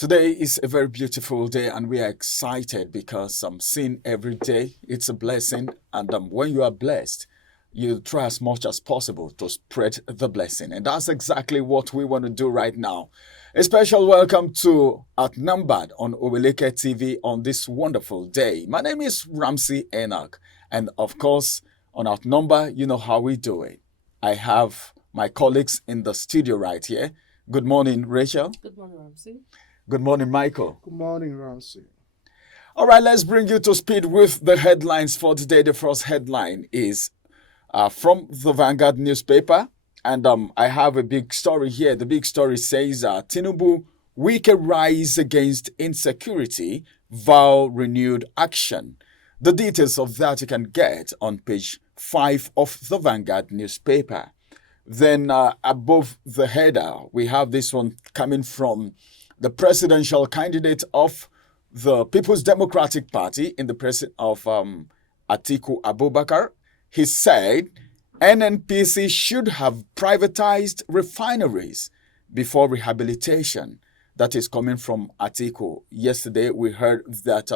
Today is a very beautiful day, and we are excited because I'm seeing every day. It's a blessing, and when you are blessed, you try as much as possible to spread the blessing, and that's exactly what we want to do right now. A special welcome to Outnumbered on Oweleketv on this wonderful day. My name is Ramsey Enoch, and of course, on Outnumber, you know how we do it. I have my colleagues in the studio right here. Good morning, Rachel. Good morning, Ramsey. Good morning, Michael. Good morning, Ramsey. All right, let's bring you to speed with the headlines for today. The first headline is from the Vanguard newspaper, and I have a big story here. The big story says Tinubu, weaker rise against insecurity, vow renewed action. The details of that you can get on page 5 of the Vanguard newspaper. Then above the header, we have this one coming from the presidential candidate of the People's Democratic Party in the presence of Atiku Abubakar. He said NNPC should have privatized refineries before rehabilitation. That is coming from Atiku. Yesterday, we heard that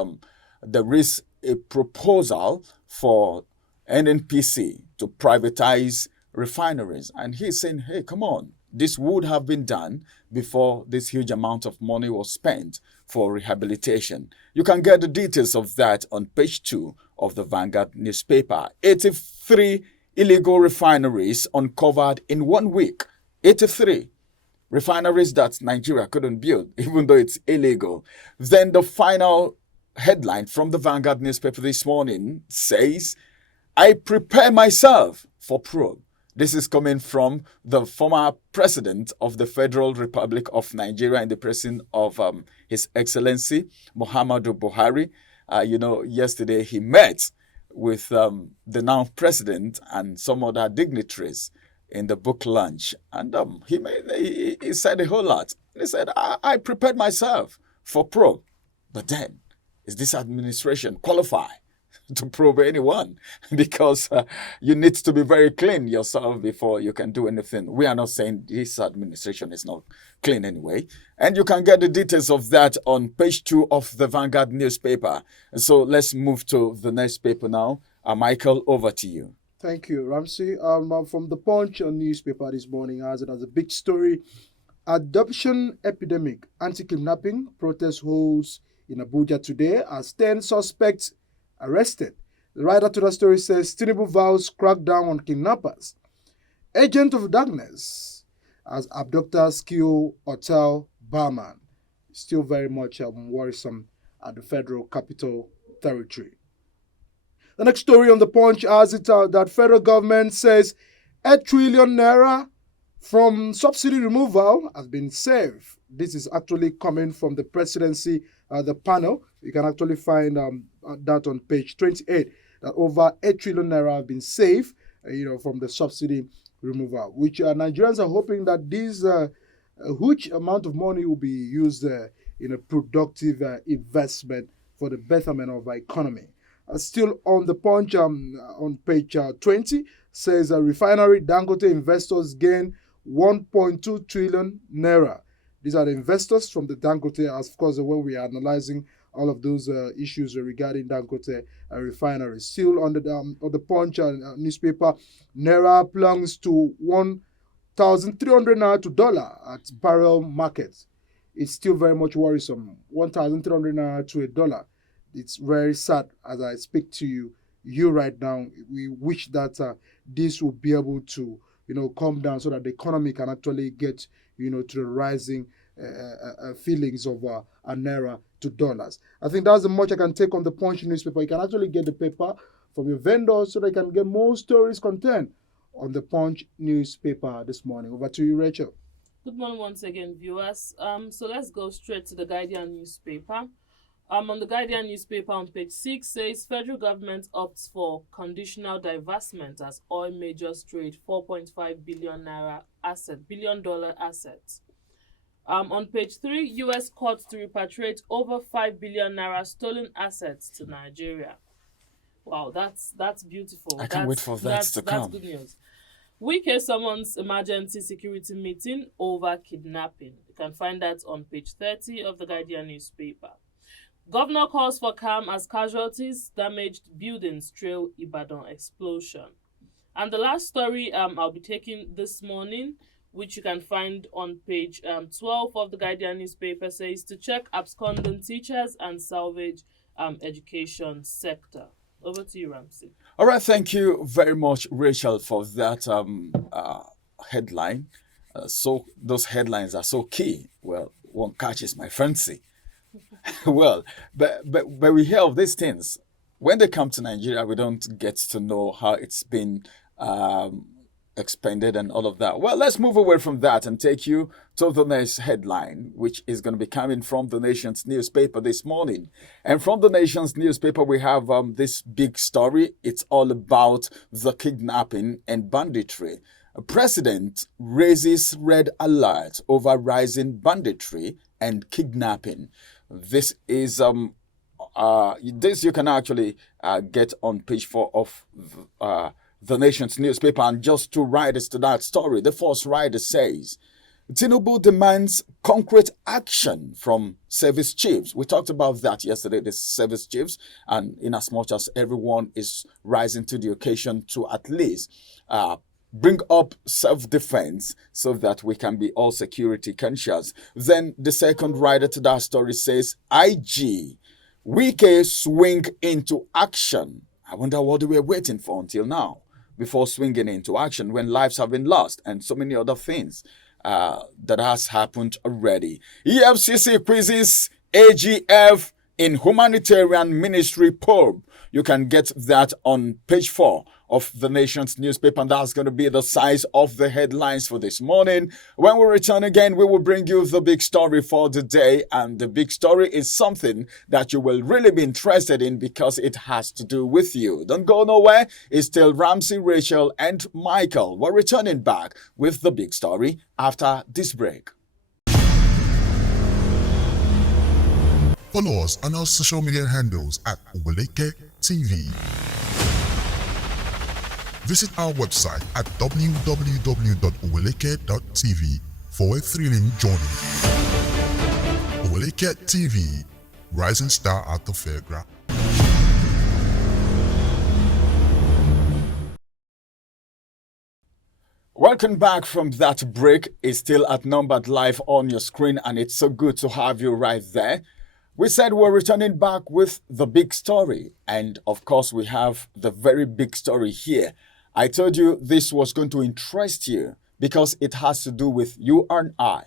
there is a proposal for NNPC to privatize refineries. And he's saying, hey, come on. This would have been done before this huge amount of money was spent for rehabilitation. You can get the details of that on page 2 of the Vanguard newspaper. 83 illegal refineries uncovered in 1 week. 83 refineries that Nigeria couldn't build, even though it's illegal. Then the final headline from the Vanguard newspaper this morning says, I prepare myself for probe. This is coming from the former president of the Federal Republic of Nigeria in the presence of His Excellency Muhammadu Buhari. Yesterday he met with the now president and some other dignitaries in the book lunch. And he said a whole lot. He said, I prepared myself for probe. But then, is this administration qualified to probe anyone? Because you need to be very clean yourself before you can do anything. We are not saying this administration is not clean anyway. And you can get the details of that on page 2 of the Vanguard newspaper. And so let's move to the next paper now. Michael, over to you. Thank you, Ramsey. From the Punch newspaper this morning has it as a big story. Adoption epidemic, anti-kidnapping, protest holds in Abuja today as 10 suspects arrested. The writer to the story says Tinubu vows crackdown on kidnappers. Agent of darkness as abductors kill hotel barman. Still very much worrisome at the Federal Capital Territory. The next story on the Punch has it that federal government says 8 trillion naira from subsidy removal has been saved. This is actually coming from the presidency, the panel. You can actually find that on page 28, that over 8 trillion naira have been saved, from the subsidy removal, which Nigerians are hoping that this huge amount of money will be used in a productive investment for the betterment of our economy. Still on the Punch, on page 20, says refinery Dangote investors gain 1.2 trillion naira. These are the investors from the Dangote, as of course, when we are analyzing all of those issues regarding Dangote refinery. Still on the Punch newspaper, naira plunges to 1,300 naira to dollar at barrel market. It's still very much worrisome. 1,300 naira to a dollar. It's very sad as I speak to you right now. We wish that this will be able to, calm down so that the economy can actually get, to the rising feelings of a naira to dollars. I think that's the much I can take on the Punch newspaper. You can actually get the paper from your vendors so they can get more stories content on the Punch newspaper this morning. Over to you, Rachel. Good morning once again, viewers. So let's go straight to the Guardian newspaper. On the Guardian newspaper on page 6 says federal government opts for conditional divestment as oil majors trade 4.5 billion dollar assets. On page 3, U.S. courts to repatriate over 5 billion naira stolen assets to Nigeria. Wow, that's beautiful. I can't wait for that to come. That's good news. Wike summons emergency security meeting over kidnapping. You can find that on page 30 of the Guardian newspaper. Governor calls for calm as casualties, damaged buildings trail Ibadan explosion. And the last story I'll be taking this morning, which you can find on page 12 of the Guardian newspaper, says to check absconding teachers and salvage education sector. Over to you, Ramsey. All right, thank you very much, Rachel, for that headline. So those headlines are so key. Well, one catches my fancy. Well, but we hear of these things. When they come to Nigeria, we don't get to know how it's been expanded and all of that. Well, let's move away from that and take you to the next headline, which is going to be coming from the Nation's newspaper this morning. And from the Nation's newspaper, we have this big story. It's all about the kidnapping and banditry. A president raises red alert over rising banditry and kidnapping. This is this you can actually get on page 4 of the Nation's newspaper. And just two riders to that story. The first rider says, Tinubu demands concrete action from service chiefs. We talked about that yesterday, the service chiefs, and in as much as everyone is rising to the occasion to at least bring up self-defense so that we can be all security conscious. Then the second rider to that story says, IG, Wike swing into action. I wonder what they were waiting for until now before swinging into action when lives have been lost and so many other things that has happened already. EFCC quizzes AGF in humanitarian ministry probe. You can get that on page 4 of the Nation's newspaper, and that's going to be the size of the headlines for this morning. When we return again, we will bring you the big story for the day, and the big story is something that you will really be interested in because it has to do with you. Don't go nowhere. It's still Ramsey, Rachel, and Michael. We're returning back with the big story after this break. Follow us on our social media handles at Oweleketv. Visit our website at www.oweleketv for a thrilling journey. Oweleketv, rising star at the fairground. Welcome back from that break. It's still at Numbered Live on your screen, and it's so good to have you right there. We said we're returning back with the big story, and of course we have the very big story here. I told you this was going to interest you because it has to do with you and I.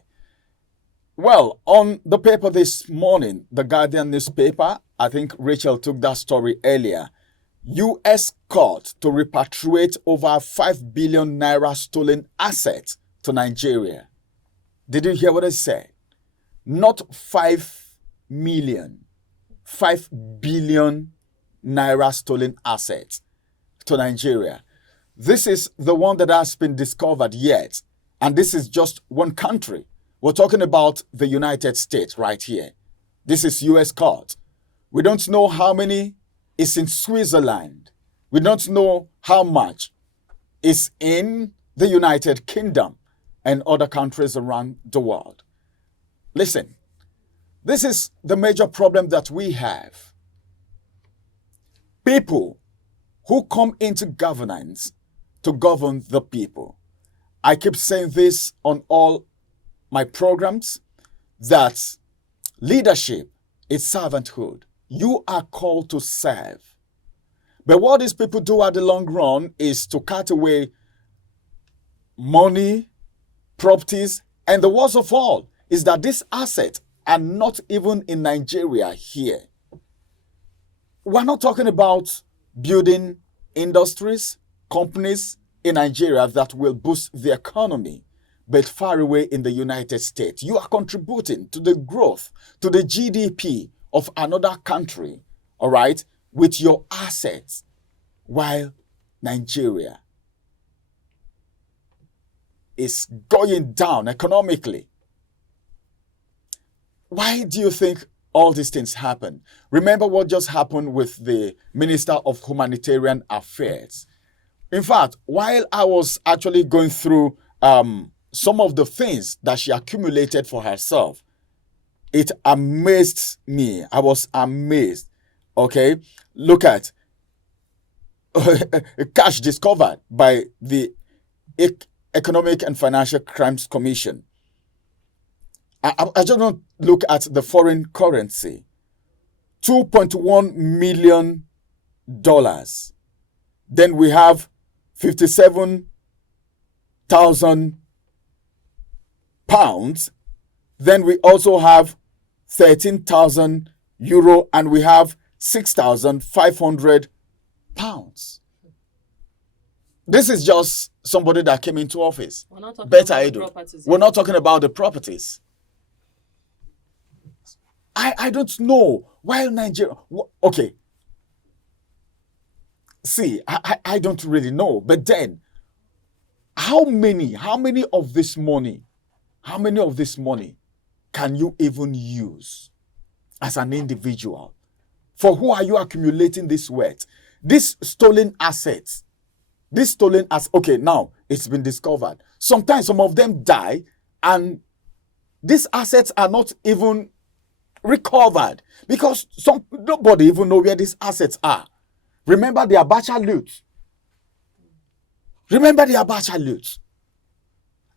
Well, on the paper this morning, the Guardian newspaper, I think Rachel took that story earlier. U.S. court to repatriate over 5 billion naira stolen assets to Nigeria. Did you hear what I said? Not 5 million, 5 billion naira stolen assets to Nigeria. This is the one that has been discovered yet. And this is just one country. We're talking about the United States right here. This is U.S. court. We don't know how many is in Switzerland. We don't know how much is in the United Kingdom and other countries around the world. Listen. This is the major problem that we have. People who come into governance to govern the people. I keep saying this on all my programs, that leadership is servanthood. You are called to serve. But what these people do at the long run is to cut away money, properties, and the worst of all is that this asset and not even in Nigeria here. We're not talking about building industries, companies in Nigeria that will boost the economy, but far away in the United States. You are contributing to the growth, to the GDP of another country, all right, with your assets, while Nigeria is going down economically. Why do you think all these things happen? Remember what just happened with the Minister of Humanitarian Affairs. In fact, while I was actually going through some of the things that she accumulated for herself, it amazed me. I was amazed. Okay, look at cash discovered by the Economic and Financial Crimes Commission. I just don't look at the foreign currency. $2.1 million. Then we have 57,000 pounds. Then we also have 13,000 euro, and we have 6,500 pounds. This is just somebody that came into office. We're not talking Better about I the do. properties. We're not talking about the properties. I don't know why Nigeria. Okay. See, I don't really know. But then, how many of this money can you even use as an individual? For who are you accumulating this wealth? These stolen assets. Okay, now it's been discovered. Sometimes some of them die, and these assets are not even recovered because nobody even know where these assets are. Remember the Abacha loot.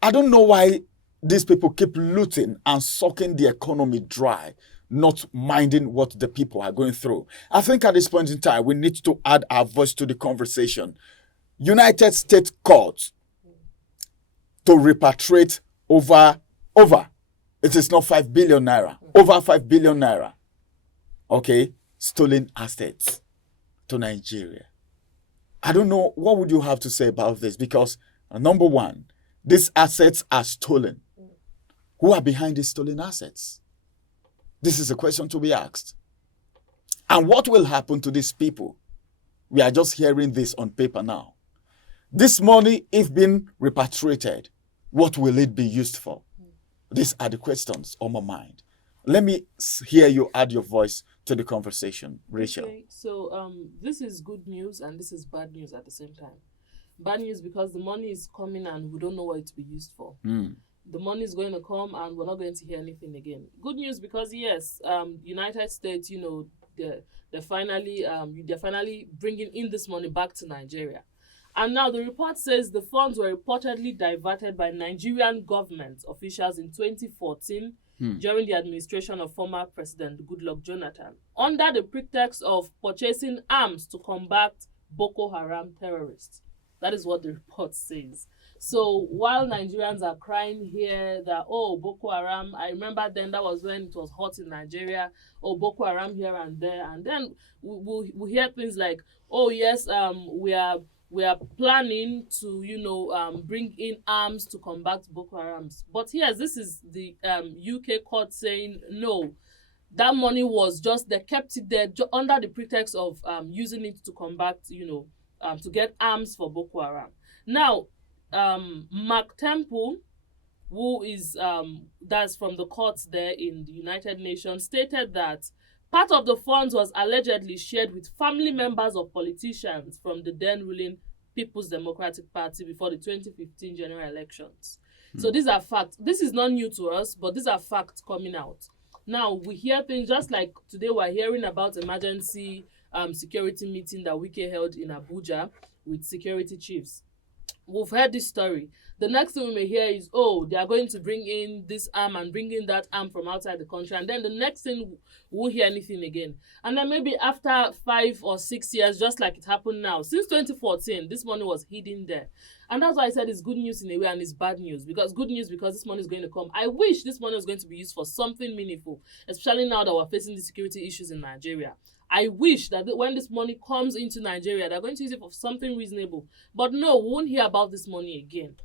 I don't know why these people keep looting and sucking the economy dry, not minding what the people are going through. I think at this point in time, we need to add our voice to the conversation. United States court to repatriate over, it is not 5 billion naira, over 5 billion naira, okay, stolen assets to Nigeria. I don't know, what would you have to say about this? Because number one, these assets are stolen. Who are behind these stolen assets? This is a question to be asked. And what will happen to these people? We are just hearing this on paper now. This money, if being repatriated, what will it be used for? These are the questions on my mind. Let me hear you add your voice to the conversation, Rachel. Okay, so this is good news and this is bad news at the same time. Bad news because the money is coming and we don't know what it to be used for. The money is going to come and we're not going to hear anything again. Good news because yes, United States, they're finally bringing in this money back to Nigeria. And now the report says the funds were reportedly diverted by Nigerian government officials in 2014 during the administration of former President GOODLUCK Jonathan, under the pretext of purchasing arms to combat Boko Haram terrorists. That is what the report says. So while Nigerians are crying here that, oh, Boko Haram, I remember then that was when it was hot in Nigeria, oh, Boko Haram here and there. And then we hear things like, oh, yes, we are planning to, bring in arms to combat Boko Haram. But yes, this is the UK court saying, no, that money was just, they kept it there under the pretext of using it to combat, to get arms for Boko Haram. Now, Mark Temple, who is, that's from the courts there in the United Nations, stated that part of the funds was allegedly shared with family members of politicians from the then ruling People's Democratic Party before the 2015 general elections. So these are facts. This is not new to us, but these are facts coming out. Now, we hear things just like today we're hearing about emergency security meeting that Wike held in Abuja with security chiefs. We've heard this story. The next thing we may hear is, oh, they are going to bring in this arm and bring in that arm from outside the country. And then the next thing, we won't hear anything again. And then maybe after 5 or 6 years, just like it happened now, since 2014, this money was hidden there. And that's why I said it's good news in a way and it's bad news. Because good news because this money is going to come. I wish this money was going to be used for something meaningful, especially now that we're facing the security issues in Nigeria. I wish that when this money comes into Nigeria, they're going to use it for something reasonable. But no, we won't hear about this money again.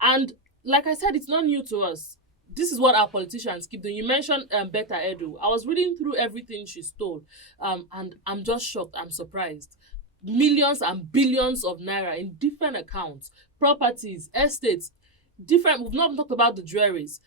And like I said, it's not new to us. This is what our politicians keep doing. You mentioned Betta Edu. I was reading through everything she stole, and I'm just shocked. I'm surprised. Millions and billions of naira in different accounts, properties, estates, different. We've not talked about the jewelries.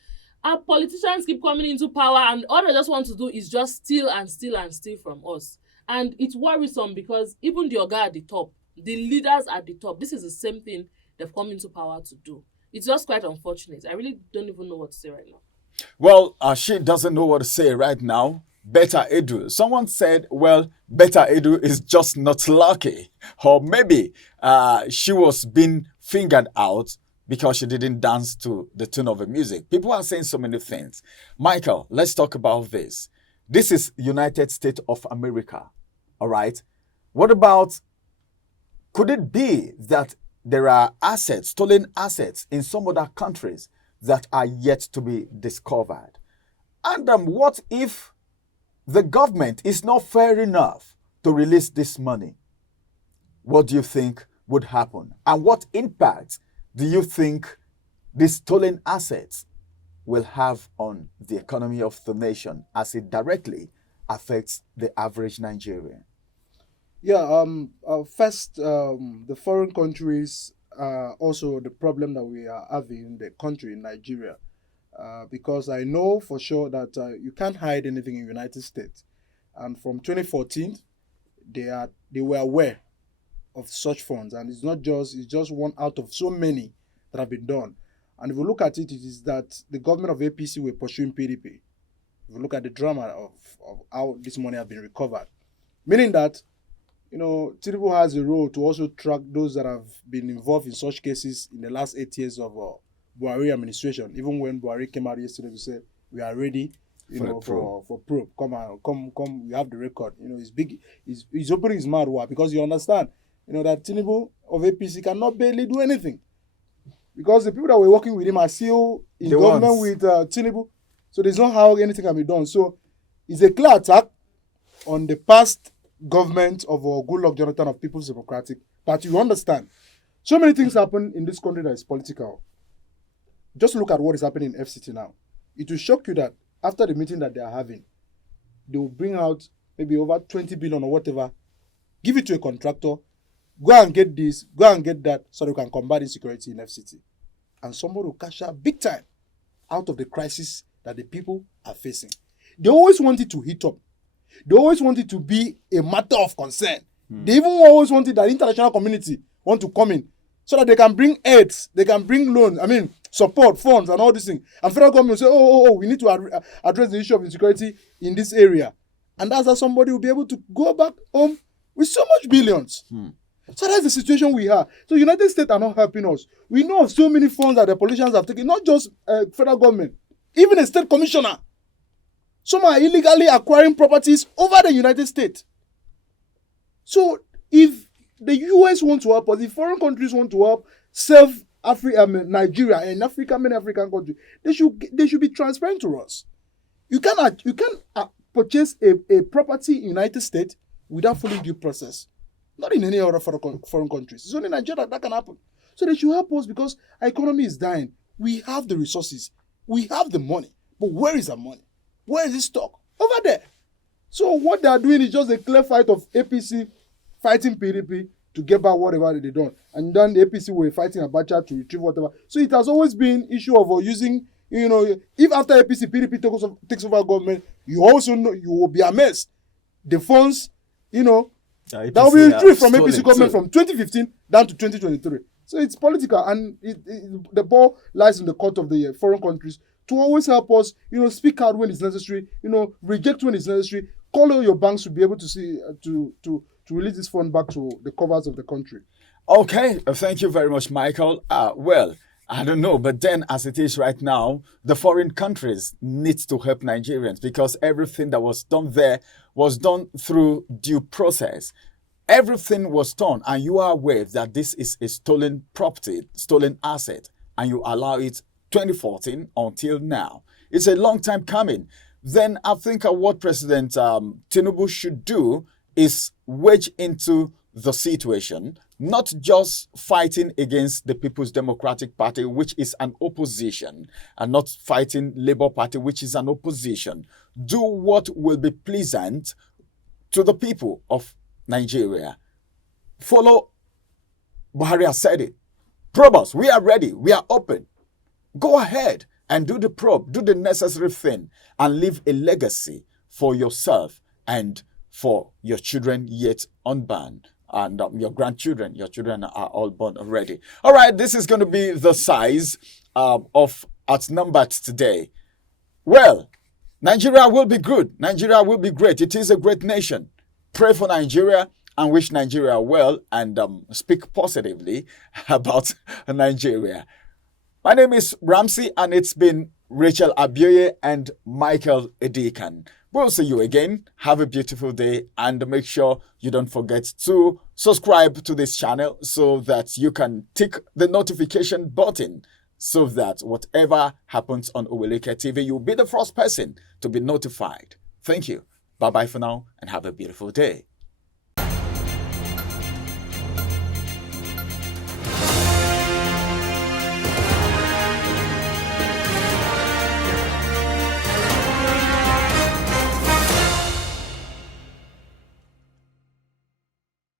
Our politicians keep coming into power, and all they just want to do is just steal and steal and steal from us. And it's worrisome because even the Oga at the top, The leaders at the top, this is the same thing they've come into power to do. It's just quite unfortunate. I really don't even know what to say right now. Well, she doesn't know what to say right now. Better Edu. Someone said, well, Better Edu is just not lucky. Or maybe she was being fingered out because she didn't dance to the tune of the music. People are saying so many things. Michael, let's talk about this. This is United States of America. All right. What about, could it be that there are assets, stolen assets in some other countries that are yet to be discovered? And what if the government is not fair enough to release this money? What do you think would happen? And what impact do you think these stolen assets will have on the economy of the nation as it directly affects the average Nigerian? Yeah, first, the foreign countries also the problem that we are having in the country, in Nigeria, because I know for sure that you can't hide anything in the United States. And from 2014, they were aware of such funds, and it's just one out of so many that have been done. And if you look at it, it is that the government of APC were pursuing PDP. If you look at the drama of how this money has been recovered, meaning that, you know, Tinubu has a role to also track those that have been involved in such cases in the last 8 years of Buhari administration. Even when Buhari came out yesterday to say we are ready, for probe. Come. We have the record. You know, it's big. He's opening his mouth because you understand, you know, that Tinubu of APC cannot barely do anything because the people that were working with him are still in government with Tinubu. So there's no how anything can be done. So it's a clear attack on the past government of GOODLUCK Jonathan of People's Democratic Party. You understand? So many things happen in this country that is political. Just look at what is happening in FCT now. It will shock you that after the meeting that they are having, they will bring out maybe over 20 billion or whatever, give it to a contractor, go and get this, go and get that, so they can combat insecurity in FCT. And somebody will cash out big time out of the crisis that the people are facing. They always want it to heat up. They always want it to be a matter of concern. They even always wanted that international community want to come in so that they can bring aids, they can bring loans, support, funds, and all these things. And federal government will say, we need to address the issue of insecurity in this area. And that's how somebody will be able to go back home with so much billions. So that's the situation we have. So United States are not helping us. We know of so many funds that the politicians have taken, not just federal government, even a state commissioner. Some are illegally acquiring properties over the United States. So if the US want to help us, if foreign countries want to help serve Nigeria and many African countries, they should be transparent to us. You can't purchase a property in the United States without following due process. Not in any other foreign countries. It's only in Nigeria that can happen. So they should help us because our economy is dying. We have the resources. We have the money. But where is our money? Where is this stock? Over there. So what they are doing is just a clear fight of APC fighting PDP to get back whatever they done. And then the APC were fighting Abacha to retrieve whatever. So it has always been issue of using, if after APC, PDP takes over government, you also know, you will be amazed. The funds, that will be retrieved from APC government from 2015 down to 2023. So it's political, and the ball lies in the court of the foreign countries to always help us, speak out when it's necessary, reject when it's necessary, call all your banks to be able to see, to release this fund back to the covers of the country. Okay, thank you very much, Michael. Well, I don't know, but then as it is right now, the foreign countries need to help Nigerians because everything that was done there was done through due process. Everything was done, and you are aware that this is a stolen property, stolen asset, and you allow it 2014 until now. It's a long time coming. Then I think what President Tinubu should do is wedge into the situation, not just fighting against the People's Democratic Party, which is an opposition, and not fighting Labour Party, which is an opposition. Do what will be pleasant to the people of Nigeria. Follow Buhari has said it. Probe us. We are ready. We are open. Go ahead and do the probe. Do the necessary thing and leave a legacy for yourself and for your children yet unborn. and your grandchildren, your children are all born already. All right, this is going to be the size of outnumbered today. Well, Nigeria will be good. Nigeria will be great. It is a great nation. Pray for Nigeria and wish Nigeria well, and speak positively about Nigeria. My name is Ramsey, and it's been Rachel Abioye and Michael Edikan. We'll see you again. Have a beautiful day, and make sure you don't forget to subscribe to this channel so that you can tick the notification button so that whatever happens on Oweleketv, you'll be the first person to be notified. Thank you. Bye-bye for now, and have a beautiful day.